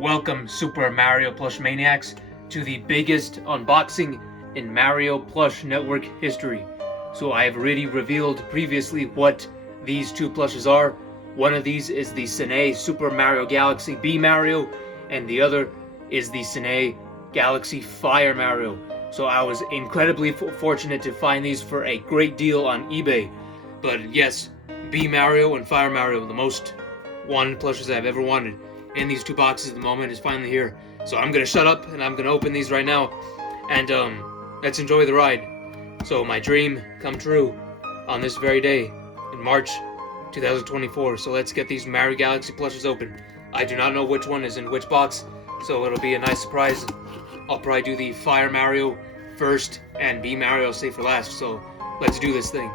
Welcome, Super Mario Plush Maniacs, to the biggest unboxing in Mario Plush Network history. So I have already revealed previously what these two plushes are. One of these is the Sanei Super Mario Galaxy B Mario, and the other is the Sanei Galaxy Fire Mario. So I was incredibly fortunate to find these for a great deal on eBay. But yes, B Mario and Fire Mario, the most wanted plushes I've ever wanted in these two boxes at the moment, is finally here. So I'm gonna shut up and I'm gonna open these right now, and let's enjoy the ride. So my dream come true on this very day in March 2024. So let's get these Mario Galaxy plushes open. I do not know which one is in which box, so it'll be a nice surprise. I'll probably do the Fire Mario first and B Mario save for last. So let's do this thing.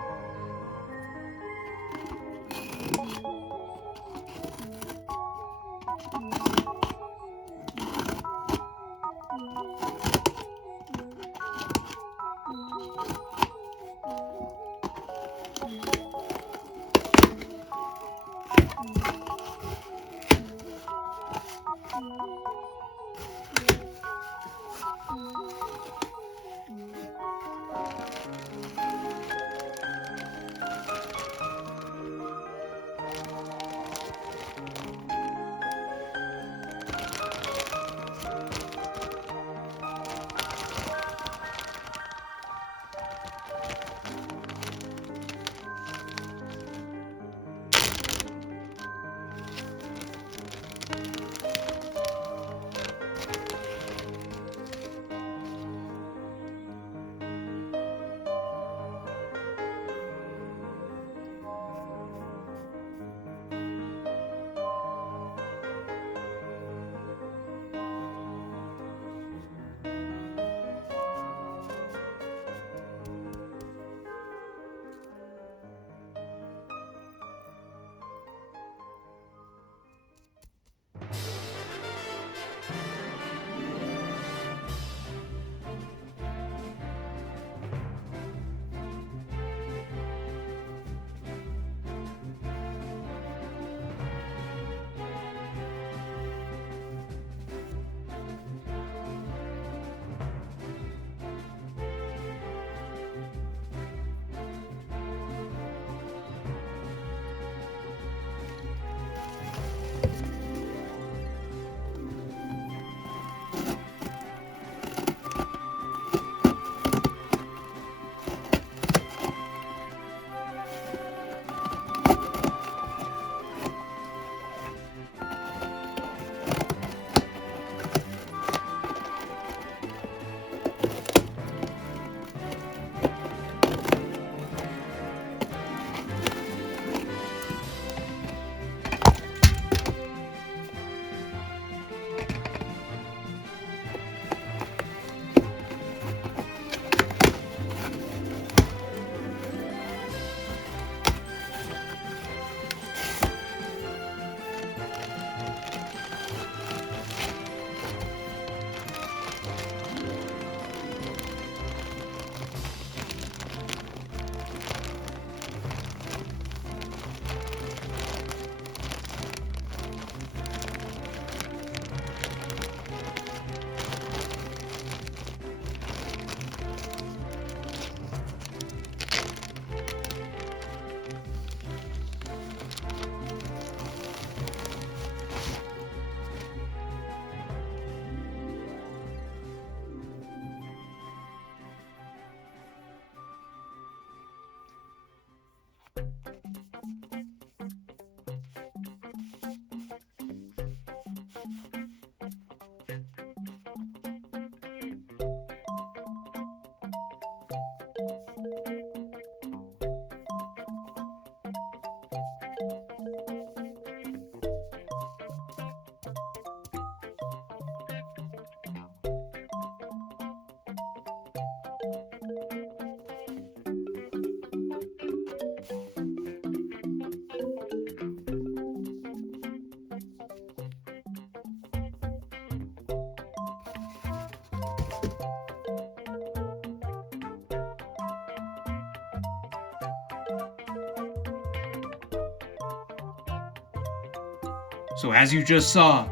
So as you just saw,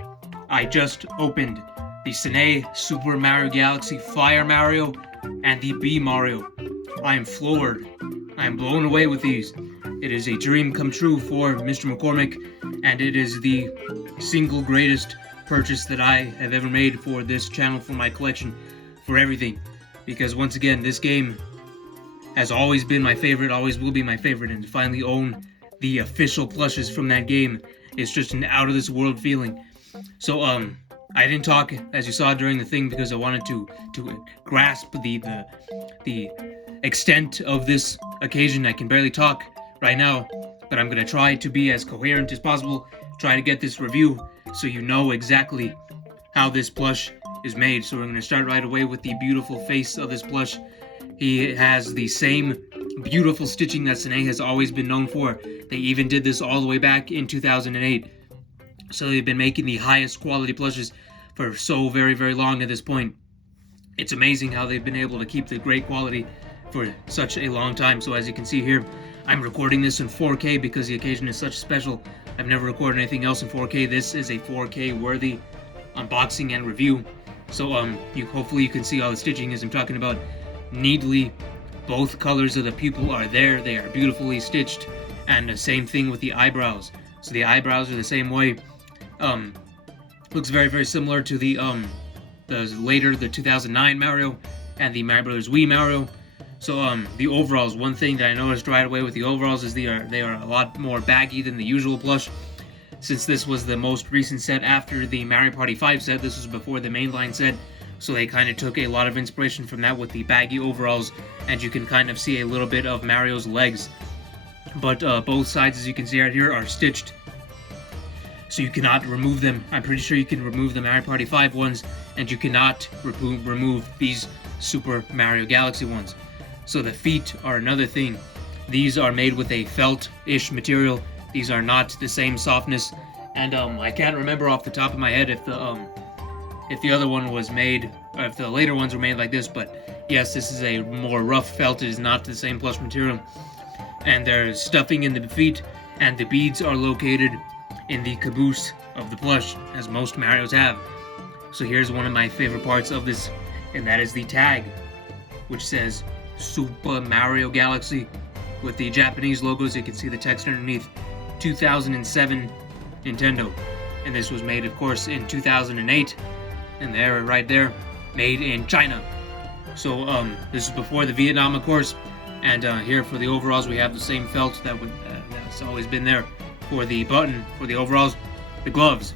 I just opened the Sanei Super Mario Galaxy Fire Mario and the Bee Mario. I am floored. I am blown away with these. It is a dream come true for Mr. McCormick, and it is the single greatest purchase that I have ever made for this channel, for my collection, for everything. Because once again, this game has always been my favorite, always will be my favorite, and to finally own the official plushes from that game is just an out of this world feeling. So I didn't talk, as you saw during the thing, because I wanted to grasp the extent of this occasion. I can barely talk right now, but I'm gonna try to be as coherent as possible, try to get this review so you know exactly how this plush is made. So we're gonna start right away with the beautiful face of this plush. He has the same beautiful stitching that Sanei has always been known for. They even did this all the way back in 2008. So they've been making the highest quality plushes for so very, very long at this point. It's amazing how they've been able to keep the great quality for such a long time. So as you can see here, I'm recording this in 4K because the occasion is such special. I've never recorded anything else in 4K. This is a 4K worthy unboxing and review. So hopefully you can see all the stitching as I'm talking about. Neatly, both colors of the pupil are there. They are beautifully stitched, and the same thing with the eyebrows. So the eyebrows are the same way. Looks very, very similar to the 2009 Mario and the Mario Brothers Wii Mario. So the overalls, one thing that I noticed right away with the overalls is they are a lot more baggy than the usual plush. Since this was the most recent set after the Mario Party 5 set, this was before the mainline set, so they kind of took a lot of inspiration from that with the baggy overalls, and you can kind of see a little bit of Mario's legs. But both sides, as you can see right here, are stitched, so you cannot remove them. I'm pretty sure you can remove the Mario Party 5 ones, and you cannot remove these Super Mario Galaxy ones. So the feet are another thing. These are made with a felt-ish material. These are not the same softness, and I can't remember off the top of my head if the other one was made, or if the later ones were made like this, but yes, this is a more rough felt. It is not the same plush material. And there's stuffing in the feet, and the beads are located in the caboose of the plush, as most Marios have. So here's one of my favorite parts of this, and that is the tag, which says Super Mario Galaxy with the Japanese logos. You can see the text underneath, 2007 Nintendo. And this was made, of course, in 2008, and there, right there, made in China. So this is before the Vietnam, of course. And here for the overalls, we have the same felt that's always been there. For the button, for the overalls, the gloves.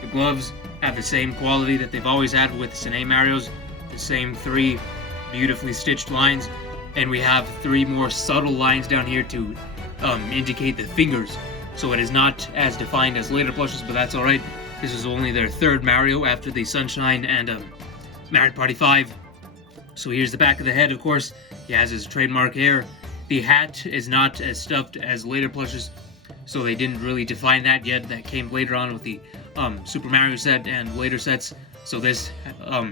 The gloves have the same quality that they've always had with Sanei Marios, the same 3 beautifully stitched lines, and we have 3 more subtle lines down here to indicate the fingers. So it is not as defined as later plushes, but that's alright. This is only their 3rd Mario after the Sunshine and Mario Party 5. So here's the back of the head, of course. He has his trademark hair. The hat is not as stuffed as later plushes, so they didn't really define that yet. That came later on with the Super Mario set and later sets. So this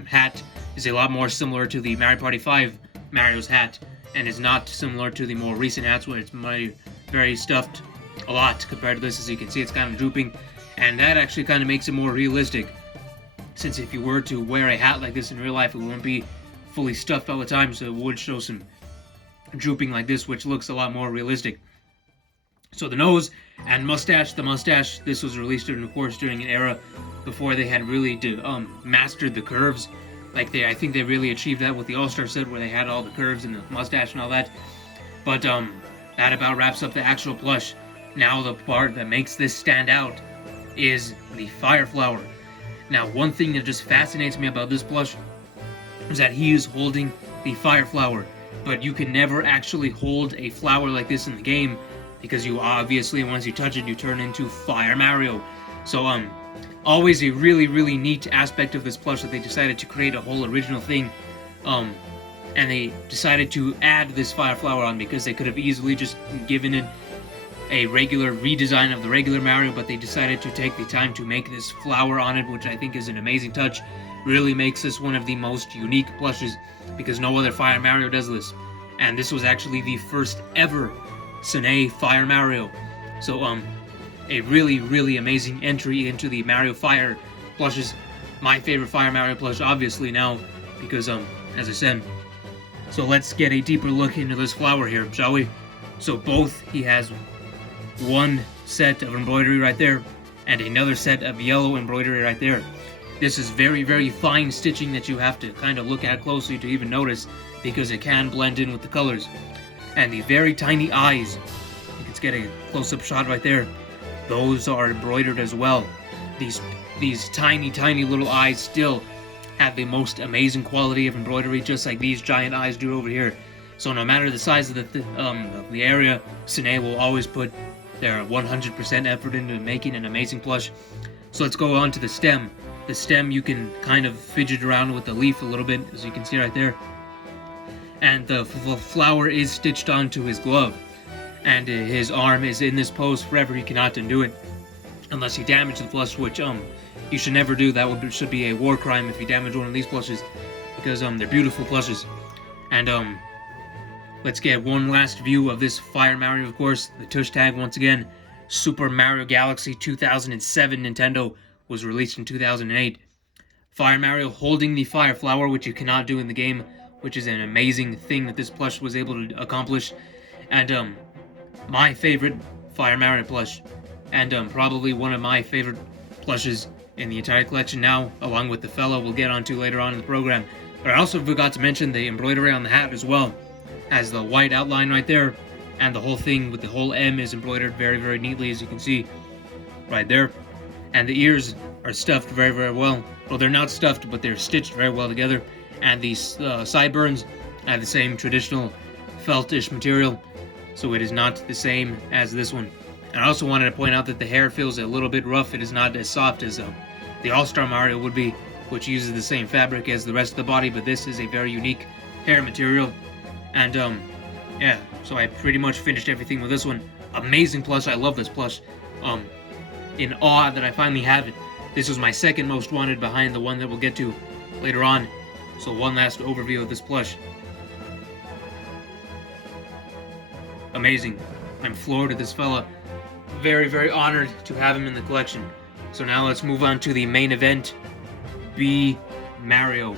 hat is a lot more similar to the Mario Party 5 Mario's hat, and is not similar to the more recent hats where it's very stuffed a lot compared to this. As you can see, it's kind of drooping, and that actually kind of makes it more realistic, since if you were to wear a hat like this in real life, it wouldn't be fully stuffed all the time, so it would show some drooping like this, which looks a lot more realistic. So the nose and mustache, this was released, of course, during an era before they had really mastered the curves. I think they really achieved that with the All-Star set, where they had all the curves and the mustache and all that. But that about wraps up the actual plush. Now the part that makes this stand out is the fire flower. Now, one thing that just fascinates me about this plush is that he is holding the fire flower, but you can never actually hold a flower like this in the game, because you obviously, once you touch it, you turn into Fire Mario. So always a really, really neat aspect of this plush that they decided to create a whole original thing, and they decided to add this fire flower on, because they could have easily just given it a regular redesign of the regular Mario, but they decided to take the time to make this flower on it, which I think is an amazing touch. Really makes this one of the most unique plushes, because no other Fire Mario does this. And this was actually the first ever Sanei Fire Mario. So a really, really amazing entry into the Mario Fire plushes. My favorite Fire Mario plush, obviously, now, because, as I said. So let's get a deeper look into this flower here, shall we? So he has one set of embroidery right there, and another set of yellow embroidery right there. This is very, very fine stitching that you have to kind of look at closely to even notice, because it can blend in with the colors. And the very tiny eyes, you can get a close-up shot right there, those are embroidered as well. These tiny, tiny little eyes still have the most amazing quality of embroidery, just like these giant eyes do over here. So no matter the size of the area, Sanei will always put their 100% effort into making an amazing plush. So let's go on to the stem. The stem, you can kind of fidget around with the leaf a little bit, as you can see right there. And the flower is stitched onto his glove. And his arm is in this pose forever. He cannot undo it unless you damage the plush, which you should never do. That should be a war crime if you damage one of these plushes, because they're beautiful plushes. And let's get one last view of this Fire Mario, of course. The tush tag, once again, Super Mario Galaxy 2007 Nintendo, was released in 2008. Fire Mario holding the fire flower, which you cannot do in the game, which is an amazing thing that this plush was able to accomplish. And my favorite Fire Mario plush, and probably one of my favorite plushes in the entire collection now, along with the fellow we'll get onto later on in the program. But I also forgot to mention the embroidery on the hat as well. Has the white outline right there, and the whole thing with the whole M is embroidered very, very neatly, as you can see right there. And the ears are stuffed very, very well. Well, they're not stuffed, but they're stitched very well together. And these sideburns have the same traditional felt-ish material, so it is not the same as this one. And I also wanted to point out that the hair feels a little bit rough. It is not as soft as the All-Star Mario would be, which uses the same fabric as the rest of the body, but this is a very unique hair material. And yeah, so I pretty much finished everything with this one. Amazing plush. I love this plush. In awe that I finally have it. This was my second most wanted, behind the one that we'll get to later on. So one last overview of this plush. Amazing. I'm floored at this fella. Very, very honored to have him in the collection. So now let's move on to the main event, B Mario.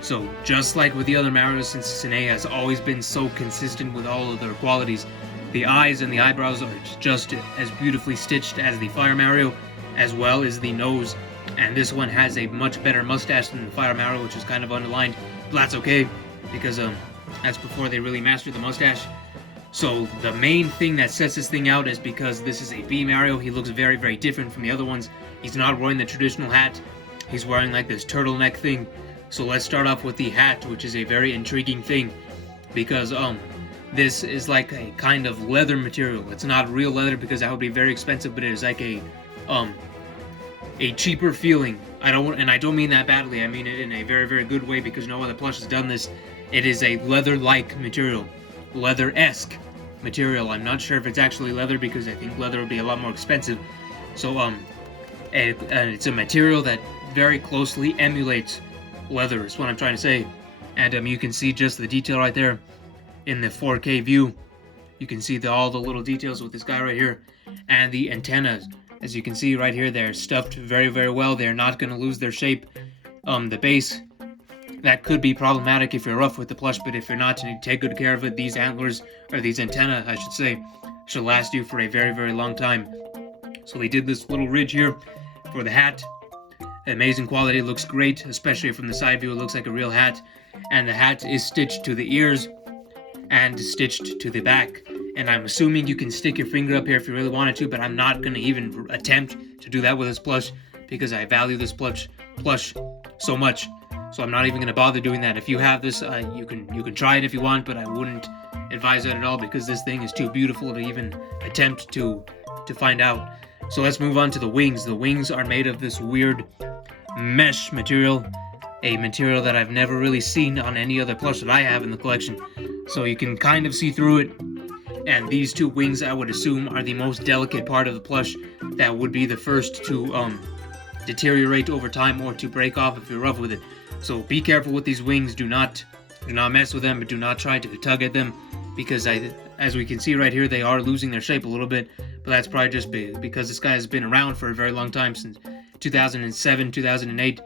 So just like with the other Marios, since Sanei has always been so consistent with all of their qualities, the eyes and the eyebrows are just as beautifully stitched as the Fire Mario, as well as the nose. And this one has a much better mustache than the Fire Mario, which is kind of underlined. But that's okay, because that's before they really mastered the mustache. So the main thing that sets this thing out is because this is a B Mario, he looks very, very different from the other ones. He's not wearing the traditional hat. He's wearing like this turtleneck thing. So let's start off with the hat, which is a very intriguing thing, because this is like a kind of leather material. It's not real leather because that would be very expensive, but it is like a cheaper feeling. I don't mean that badly. I mean it in a very, very good way, because no other plush has done this. It is a leather-like material, leather-esque material. I'm not sure if it's actually leather, because I think leather would be a lot more expensive. So it's a material that very closely emulates leather, is what I'm trying to say. And you can see just the detail right there in the 4K view. You can see all the little details with this guy right here. And the antennas, as you can see right here, they're stuffed very, very well. They're not going to lose their shape. The base, that could be problematic if you're rough with the plush, but if you're not and you take good care of it, these antlers, or these antennae, I should say, should last you for a very, very long time. So they did this little ridge here for the hat. Amazing quality, looks great, especially from the side view. It looks like a real hat. And the hat is stitched to the ears and stitched to the back. And I'm assuming you can stick your finger up here if you really wanted to, but I'm not going to even attempt to do that with this plush, because I value this plush so much. So I'm not even going to bother doing that. If you have this, you can try it if you want, but I wouldn't advise that at all, because this thing is too beautiful to even attempt to find out. So let's move on to the wings. The wings are made of this weird mesh material, a material that I've never really seen on any other plush that I have in the collection. So you can kind of see through it. And these two wings, I would assume, are the most delicate part of the plush, that would be the first to deteriorate over time or to break off if you're rough with it. So be careful with these wings. Do not mess with them, but do not try to tug at them, because as we can see right here, they are losing their shape a little bit. But that's probably just because this guy has been around for a very long time, since 2007, 2008.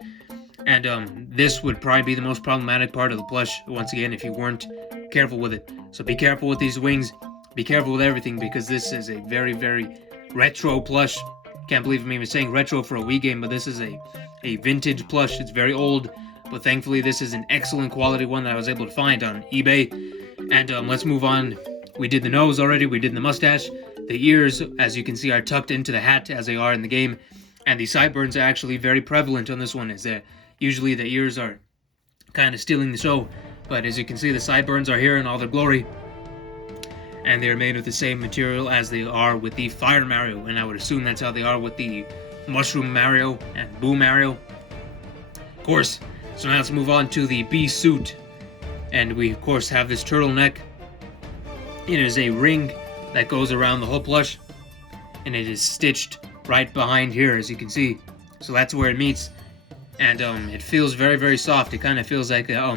And this would probably be the most problematic part of the plush, once again, if you weren't careful with it. So be careful with these wings, be careful with everything, because this is a very, very retro plush. Can't believe I'm even saying retro for a Wii game, but this is a vintage plush. It's very old, but thankfully this is an excellent quality one that I was able to find on eBay. And let's move on. We did the nose already, we did the mustache. The ears, as you can see, are tucked into the hat as they are in the game. And the sideburns are actually very prevalent on this one, is that usually the ears are kind of stealing the show. But as you can see, the sideburns are here in all their glory. And they're made of the same material as they are with the Fire Mario. And I would assume that's how they are with the Mushroom Mario and Boo Mario. Of course, so now let's move on to the bee suit. And we, of course, have this turtleneck. It is a ring that goes around the whole plush. And it is stitched right behind here, as you can see. So that's where it meets. And it feels very, very soft. It kind of feels like a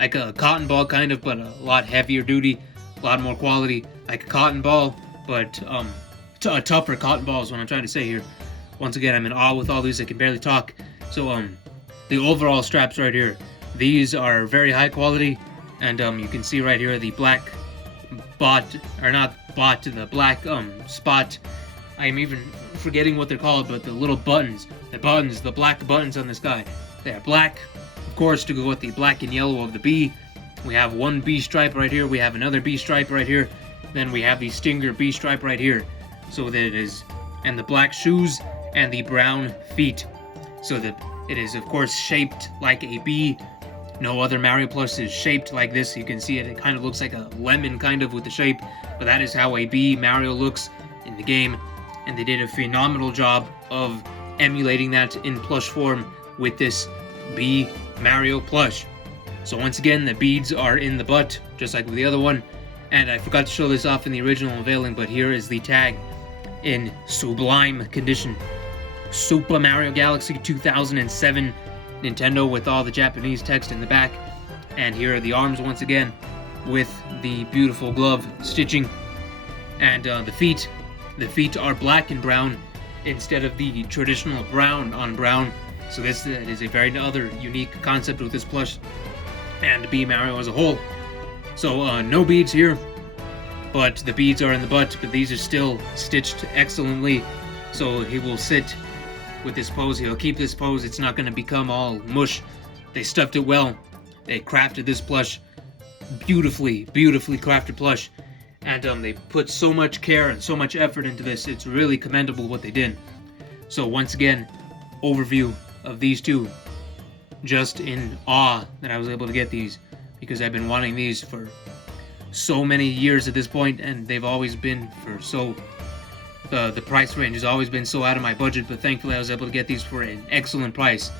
cotton ball, kind of, but a lot heavier duty. A lot more quality, like a cotton ball, but a tougher cotton ball is what I'm trying to say here. Once again, I'm in awe with all these. I can barely talk. So the overall straps right here, these are very high quality, and you can see right here the black the black spot. I'm even forgetting what they're called, but the little buttons, the black buttons on this guy, they're black, of course, to go with the black and yellow of the bee. We have one bee stripe right here, we have another bee stripe right here, then we have the stinger bee stripe right here. So that it is, and the black shoes and the brown feet. So that it is, of course, shaped like a bee. No other Mario plush is shaped like this. You can see it, it kind of looks like a lemon kind of with the shape, but that is how a bee Mario looks in the game. And they did a phenomenal job of emulating that in plush form with this bee Mario plush. So once again, the beads are in the butt, just like with the other one. And I forgot to show this off in the original unveiling, but here is the tag in sublime condition. Super Mario Galaxy 2007 Nintendo, with all the Japanese text in the back. And here are the arms once again with the beautiful glove stitching. And the feet are black and brown instead of the traditional brown on brown. So this is a very other unique concept with this plush and Bee Mario as a whole. So no beads here, but the beads are in the butt, but these are still stitched excellently. So he will sit with this pose, he'll keep this pose, it's not going to become all mush. They stuffed it well, they crafted this plush, beautifully crafted plush, and they put so much care and so much effort into this. It's really commendable what they did. So once again, overview of these two. Just in awe that I was able to get these, because I've been wanting these for so many years at this point, and they've always been for so the price range has always been so out of my budget, but thankfully I was able to get these for an excellent price.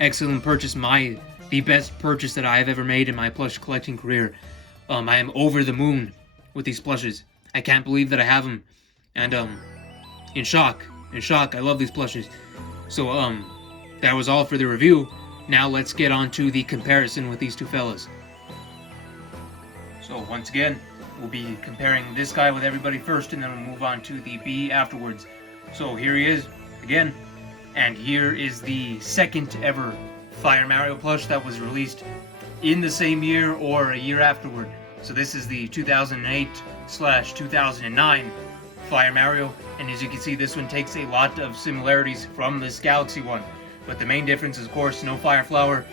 Excellent purchase, the best purchase that I've ever made in my plush collecting career. I am over the moon with these plushes. I can't believe that I have them, and in shock. I love these plushes. So that was all for the review. Now let's get on to the comparison with these two fellas. So once again, we'll be comparing this guy with everybody first, and then we'll move on to the bee afterwards. So here he is again, and here is the second ever Fire Mario plush that was released in the same year or a year afterward. So this is the 2008/2009 Fire Mario, and as you can see, this one takes a lot of similarities from this Galaxy one. But the main difference is, of course, no fire flower,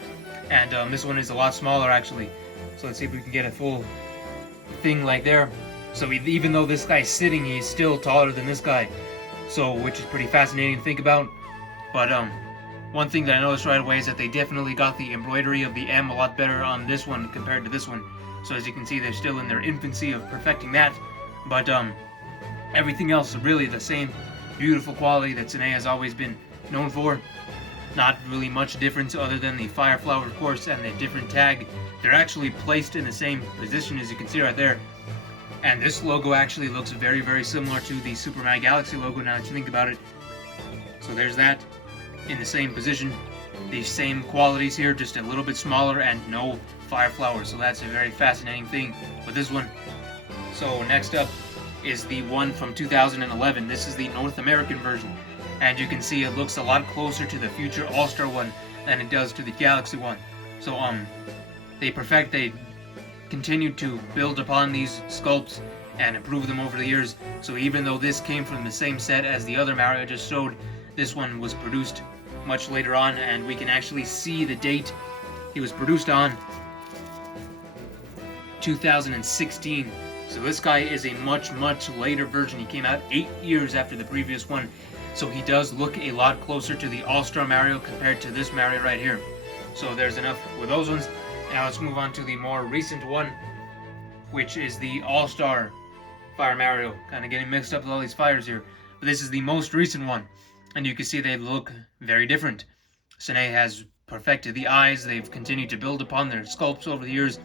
and this one is a lot smaller, actually. So let's see if we can get a full thing like there. So even though this guy's sitting, he's still taller than this guy. So, which is pretty fascinating to think about. But one thing that I noticed right away is that they definitely got the embroidery of the M a lot better on this one compared to this one. So as you can see, they're still in their infancy of perfecting that. But everything else is really the same beautiful quality that Sanei has always been known for. Not really much difference other than the fire flower, of course, and the different tag. They're actually placed in the same position, as you can see right there. And this logo actually looks very, very similar to the Super Mario Galaxy logo now that you think about it. So there's that in the same position. The same qualities here, just a little bit smaller and no fire flower. So that's a very fascinating thing with this one. So next up is the one from 2011. This is the North American version. and you can see it looks a lot closer to the future All-Star one than it does to the Galaxy one. So they continued to build upon these sculpts and improve them over the years. So even though this came from the same set as the other Mario I just showed, this one was produced much later on, and we can actually see the date he was produced on, 2016. So this guy is a much later version. He came out 8 years after the previous one, so he does look a lot closer to the All-Star Mario compared to this Mario right here. So there's enough with those ones. Now let's move on to the more recent one, which is the All-Star Fire Mario. Kind of getting mixed up with all these fires here, but this is the most recent one, and you can see they look very different. Sanei has perfected the eyes. They've continued to build upon their sculpts over the years,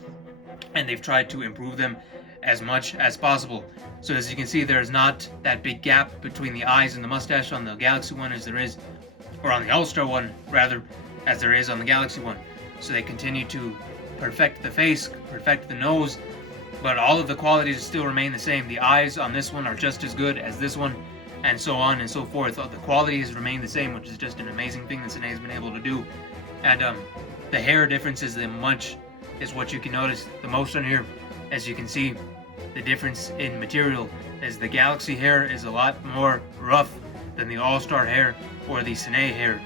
and they've tried to improve them as much as possible. So as you can see, there's not that big gap between the eyes and the mustache on the Galaxy one as there is, or on the All-Star one rather, as there is on the Galaxy one. So they continue to perfect the face, perfect the nose, but all of the qualities still remain the same. The eyes on this one are just as good as this one, and so on and so forth. The quality has remained the same, which is just an amazing thing that Sanei has been able to do. And the hair difference is what you can notice the most on here. As you can see, the difference in material is the Galaxy hair is a lot more rough than the All-Star hair or the Sanei hair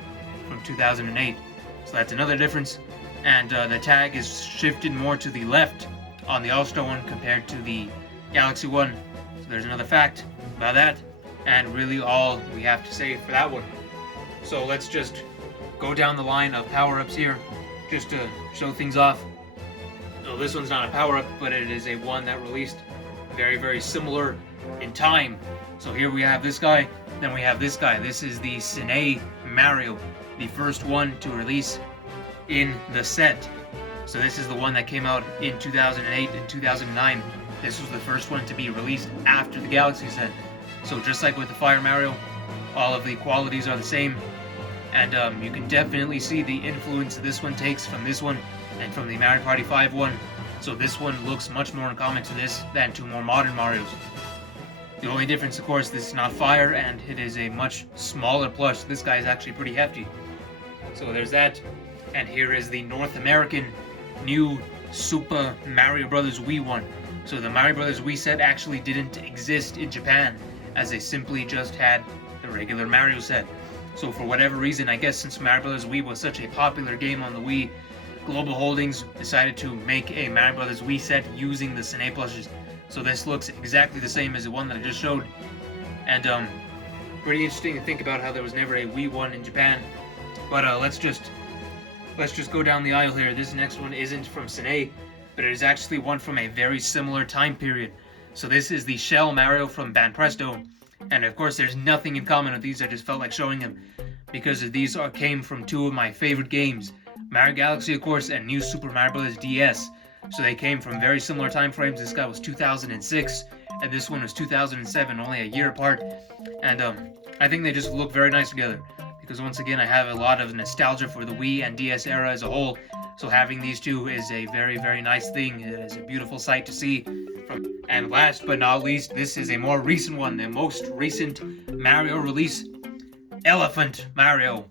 from 2008. So that's another difference. And the tag is shifted more to the left on the All-Star one compared to the Galaxy one. So there's another fact about that, and really all we have to say for that one. So let's just go down the line of power-ups here, just to show things off. So this one's not a power-up, but it is a one that released very similar in time. So here we have this guy, then we have this guy. This is the Sanei Mario, the first one to release in the set. So this is the one that came out in 2008 and 2009. This was the first one to be released after the Galaxy set. So just like with the Fire Mario, all of the qualities are the same, and you can definitely see the influence this one takes from this one and from the Mario Party 5 one. So this one looks much more in common to this than to more modern Marios. The only difference, of course, this is not fire, and it is a much smaller plush. This guy is actually pretty hefty. So there's that. And here is the North American new Super Mario Bros. Wii one. So the Mario Bros. Wii set actually didn't exist in Japan, as they simply just had the regular Mario set. So for whatever reason, I guess since Mario Bros. Wii was such a popular game on the Wii, Global Holdings decided to make a Mario Bros. Wii set using the Sanei plushes. So this looks exactly the same as the one that I just showed. And pretty interesting to think about how there was never a Wii one in Japan. But let's just go down the aisle here. This next one isn't from Sanei, but it is actually one from a very similar time period. So this is the Shell Mario from Banpresto. And of course there's nothing in common with these, I just felt like showing them, because these came from two of my favorite games, Mario Galaxy of course, and New Super Mario Bros. DS. So they came from very similar time frames. This guy was 2006, and this one was 2007, only a year apart. And I think they just look very nice together, because once again I have a lot of nostalgia for the Wii and DS era as a whole. So having these two is a very nice thing. It is a beautiful sight to see. And last but not least, this is a more recent one, the most recent Mario release, Elephant Mario.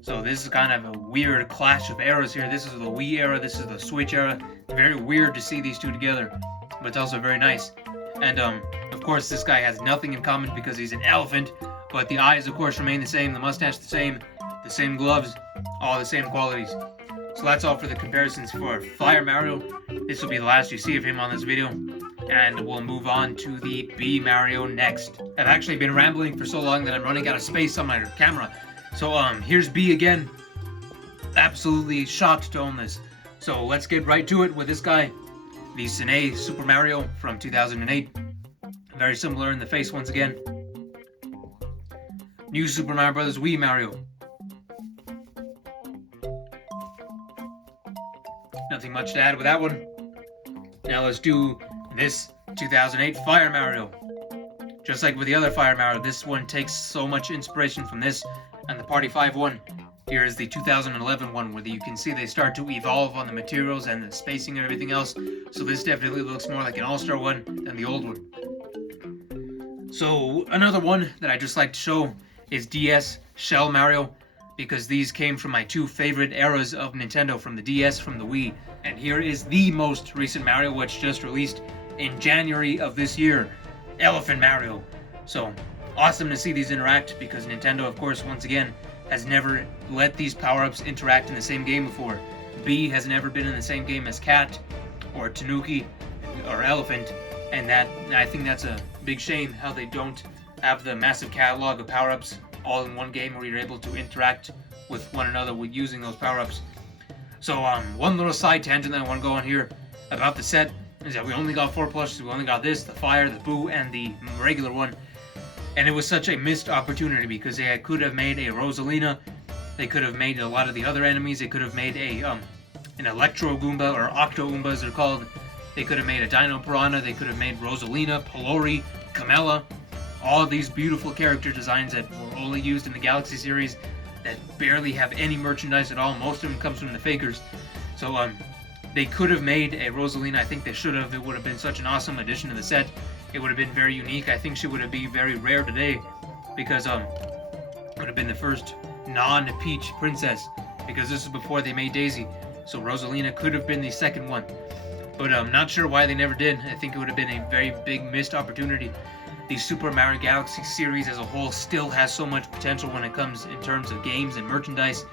So this is kind of a weird clash of eras here. This is the Wii era, this is the Switch era. Very weird to see these two together, but it's also very nice. And of course this guy has nothing in common because he's an elephant, but the eyes of course remain the same, the mustache the same gloves, all the same qualities. So that's all for the comparisons for Fire Mario. This will be the last you see of him on this video, and we'll move on to the B Mario next. I've actually been rambling for so long that I'm running out of space on my camera. So here's B again. Absolutely shocked to own this. So let's get right to it with this guy, the Sanei Super Mario from 2008. Very similar in the face once again. New Super Mario Bros. Wii Mario. Nothing much to add with that one. Now let's do this 2008 Fire Mario. Just like with the other Fire Mario, this one takes so much inspiration from this and the Party 5 one. Here is the 2011 one, where you can see they start to evolve on the materials and the spacing and everything else. So this definitely looks more like an All-Star one than the old one. So another one that I just like to show is DS Shell Mario, because these came from my two favorite eras of Nintendo, from the DS, from the Wii. And here is the most recent Mario, which just released in January of this year, Elephant Mario. So awesome to see these interact, because Nintendo, of course, once again, has never let these power-ups interact in the same game before. B has never been in the same game as Cat, or Tanuki, or Elephant, and I think that's a big shame how they don't have the massive catalog of power-ups all in one game where you're able to interact with one another with using those power-ups. So one little side tangent that I want to go on here about the set is that we only got 4 plushes. We only got this, the fire, the boo, and the regular one. And it was such a missed opportunity, because they could have made a Rosalina, they could have made a lot of the other enemies, they could have made a an Electro Goomba, or Octo Goomba as they're called. They could have made a Dino Piranha, they could have made Rosalina, Pelori, Camella, all of these beautiful character designs that were only used in the Galaxy series, that barely have any merchandise at all. Most of them comes from the fakers. So they could have made a Rosalina. I think they should have. It would have been such an awesome addition to the set. It would have been very unique. I think she would have been very rare today, because it would have been the first non-Peach princess, because this is before they made Daisy. So Rosalina could have been the second one. But I'm not sure why they never did. I think it would have been a very big missed opportunity. The Super Mario Galaxy series as a whole still has so much potential when it comes in terms of games and merchandise.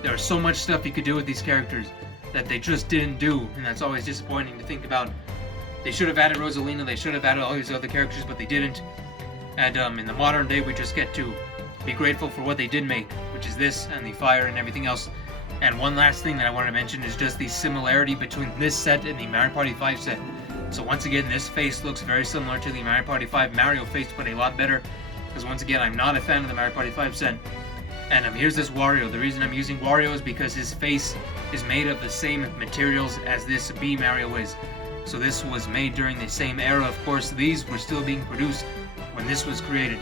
There's so much stuff you could do with these characters that they just didn't do, and that's always disappointing to think about. They should have added Rosalina, they should have added all these other characters, but they didn't. And in the modern day, we just get to be grateful for what they did make, which is this and the fire and everything else. And one last thing that I want to mention is just the similarity between this set and the Mario Party 5 set. So once again, this face looks very similar to the Mario Party 5 Mario face, but a lot better, because once again, I'm not a fan of the Mario Party 5 set. And here's this Wario. The reason I'm using Wario is because his face is made of the same materials as this B Mario is. So this was made during the same era. Of course, these were still being produced when this was created.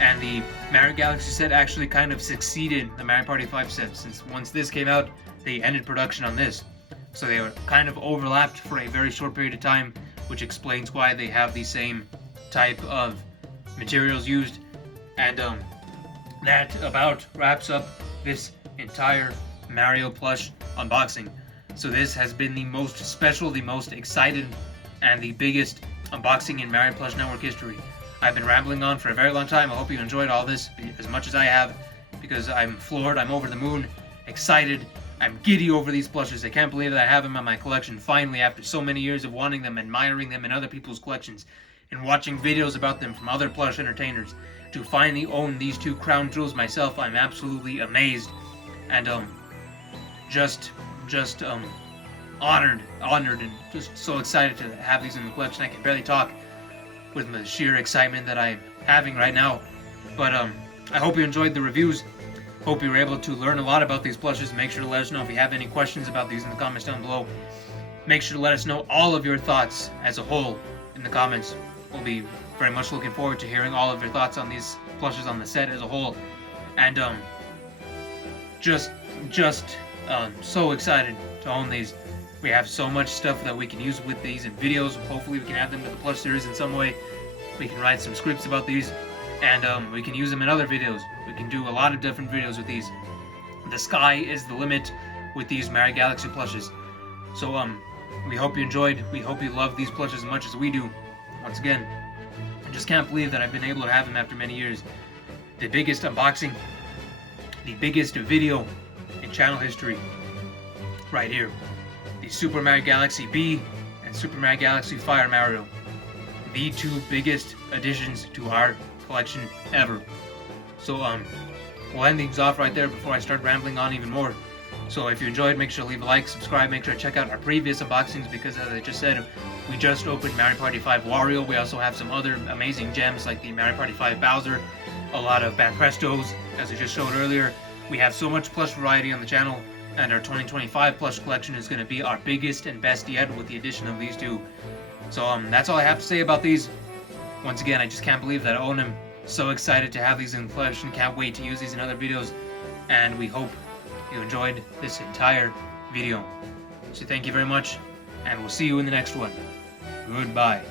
And the Mario Galaxy set actually kind of succeeded the Mario Party 5 set, since once this came out, they ended production on this. So they were kind of overlapped for a very short period of time, which explains why they have the same type of materials used. And that about wraps up this entire Mario plush unboxing. So this has been the most special, the most excited, and the biggest unboxing in Mario Plush Network history. I've been rambling on for a very long time. I hope you enjoyed all this as much as I have, because I'm floored, I'm over the moon, excited, I'm giddy over these plushes. I can't believe that I have them in my collection finally, after so many years of wanting them, admiring them in other people's collections, and watching videos about them from other plush entertainers. To finally own these two crown jewels myself, I'm absolutely amazed, and just honored, and just so excited to have these in the collection. I can barely talk with the sheer excitement that I'm having right now. But I hope you enjoyed the reviews. Hope you were able to learn a lot about these plushes. Make sure to let us know if you have any questions about these in the comments down below. Make sure to let us know all of your thoughts as a whole in the comments. We'll be very much looking forward to hearing all of your thoughts on these plushes, on the set as a whole. And just so excited to own these. We have so much stuff that we can use with these in videos. Hopefully we can add them to the plush series in some way. We can write some scripts about these, and we can use them in other videos. We can do a lot of different videos with these. The sky is the limit with these Mario Galaxy plushes. So we hope you enjoyed. We hope you love these plushes as much as we do. Once again, I just can't believe that I've been able to have them after many years. The biggest unboxing, the biggest video in channel history, right here. The Super Mario Galaxy B and Super Mario Galaxy Fire Mario. The two biggest additions to our collection ever. So we'll end things off right there before I start rambling on even more. So if you enjoyed, make sure to leave a like, subscribe, make sure to check out our previous unboxings, because as I just said, we just opened Mario Party 5 Wario. We also have some other amazing gems like the Mario Party 5 Bowser, a lot of Banprestos, as I just showed earlier. We have so much plush variety on the channel, and our 2025 plush collection is going to be our biggest and best yet with the addition of these two. So that's all I have to say about these. Once again, I just can't believe that I own them. So excited to have these in flesh and can't wait to use these in other videos. And we hope you enjoyed this entire video. So thank you very much, and we'll see you in the next one. Goodbye.